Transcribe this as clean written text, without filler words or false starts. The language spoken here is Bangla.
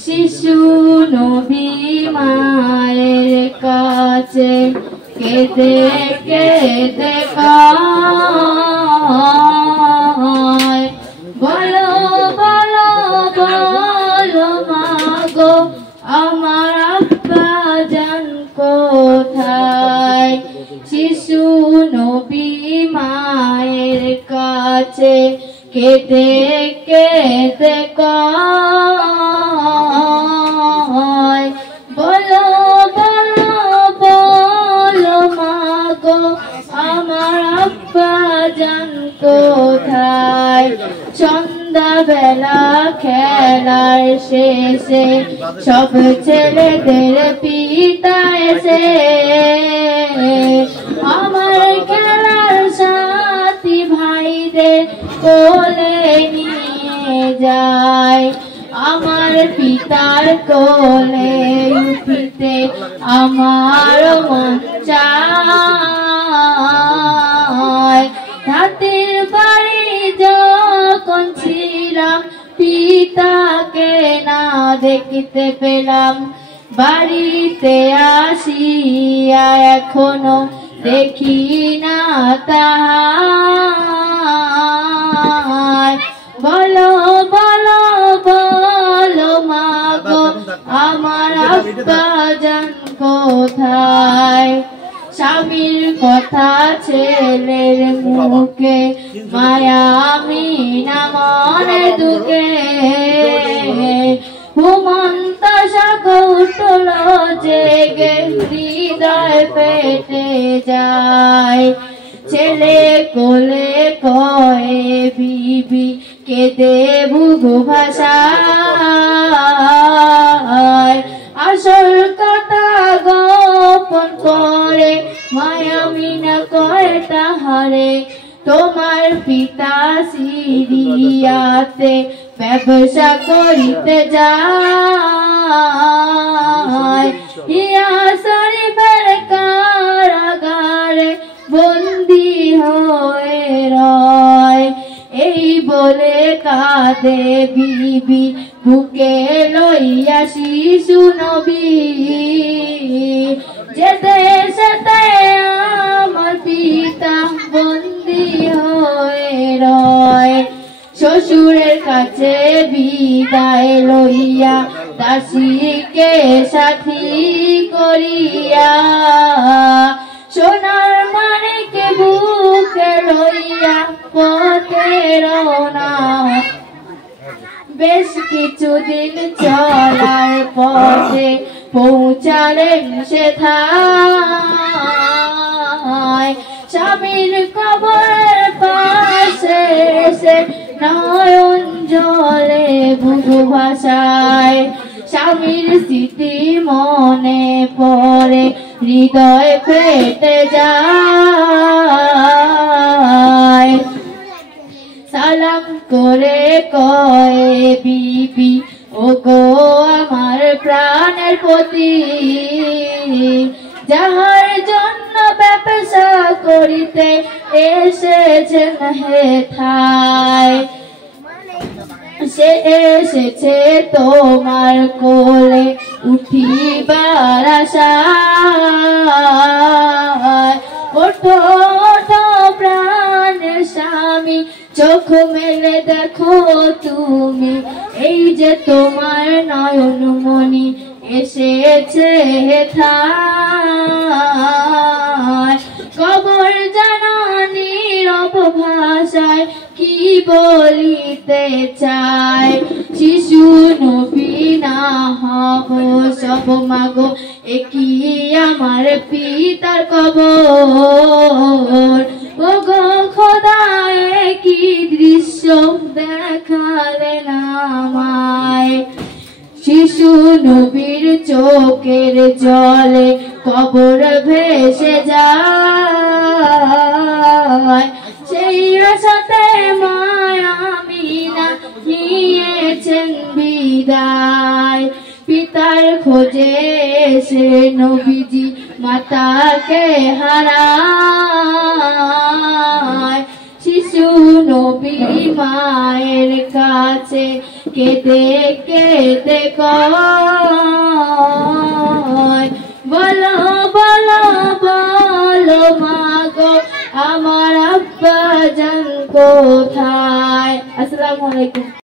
শিশু নবী মায়ের কাছে কেঁদে কেঁদে কয়, বলো বলো বলো মাগো আমার আব্বা জান কোথায়। শিশু নবী মায়ের কাছে কেঁদে কেঁদে কয়, বলো বলো বলো মাগো আমার আব্বা জান কোথায়। সন্ধ্যাবেলা খেলার শেষে সব ছেলেদের পিতা এসে আমার খেলার সাথী ভাইদের কোলে নিয়ে যায়। আমার পিতার কোলে উঠিতে আমার মন চায়। হাতের বাড়ি যখন ছিলাম পিতাকে না দেখতে পেলাম, বাড়িতে আসিয়া এখনো দেখি না তাহার। বলো বলো বলো মাগো আমার আব্বা জান কোথায়। স্বামীর কথা ছেলের মুখে মায়া আমি না মনে দুঃখে, ঘুমন্ত সাগর উঠল জেগে হৃদয় পেটে যায়। ছেলে কোলে কয়ে বিবি কেঁদে বুঘু ভাষায়, আসল কথা গোপন করে মায়া মিনা কয় তাহারে। তোমার পিতা সিরিয়াতে ব্যবসা করিতে যায়, ইয়া শরীফের কারাগারে বন্দী হয়ে রয়। এই বলে কাঁদে বিবি বুকে লইয়া শিশু নবী, যে দেশেতে আমার পিতা বন্দী হয়ে রয়। শ্বশুরের কাছে বিদায় লইয়া দাসীকে সাথী করিয়া, সোনার মানিকে বুকে লইয়া পথে রওনা। বেশ কিছুদিন চলার পথে পৌঁছালেন সেথায়। স্বামীর কবরের পাশে এসে নয়ন জলে বুঝু ভাষায়। স্বামীর স্মৃতি মনে পড়ে হৃদয় ফেটে যায়। সালাম করে কয়ে বিবি, ও গো আমার প্রাণের পতি, যাহার জন্য ব্যবসা করিতে এসেছেন হেথায়, সে এসেছে তোমার কোলে উঠিবার আশায়। ওঠো ওঠো প্রাণের স্বামী, চোখ মেলে দেখো তুমি, এই যে তোমার নয়নমণি এসেছে হেথায়। কবর জানা নীরব ভাষায় কি বলিতে চায়, শিশু নবী না হব সব মাগো একই আমার পিতার কবর। ও গো খোদা কি দৃশ্য দেখালেন আমায়। শিশু নবীর চোখের জলে কবর ভেসে যায়, সেই আশাতে মায়া আমিনা নিয়েছেন বিদায়। পিতার খোঁজে এসে নবীজি মাতাকে হারায়, শিশু শিশু নবী মায়ের কাছে কেঁদে কেঁদে কয়, বলো বলো বলো মাগো আমার আব্বা জান কোথায়। আসসালামু আলাইকুম।